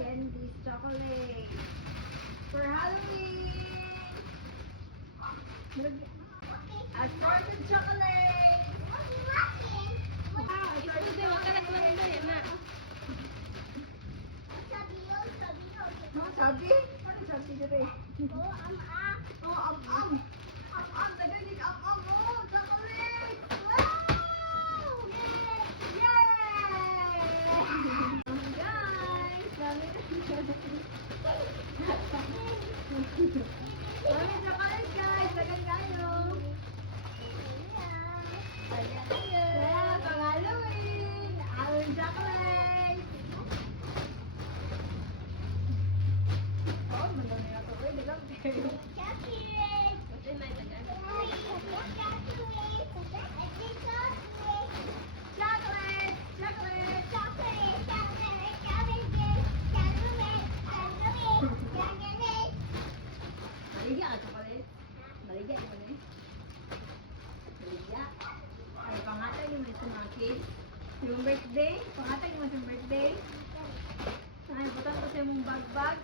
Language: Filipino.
candies, chocolate. For Halloween! Assorted chocolate! Sabi? Ano sabi dire? Oh, am-am. Am-am. Dagan yung am-am. Oh, chocolate! Wow! Yay! Guys! Dami chocolate, guys! Dagan kayo! Dagan kayo! Yeah, pang Halloween! Halloween chocolate! Oh, manong nga ito. Uy, dagan kayo. Chocolate! Chocolate! Baligya ka, chocolate? Baligya ka na eh. Baligya. Ay, pangatay yung may sumaki. Yung birthday? Pangatay yung may birthday? Ay, butang ko sa mong bag-bag.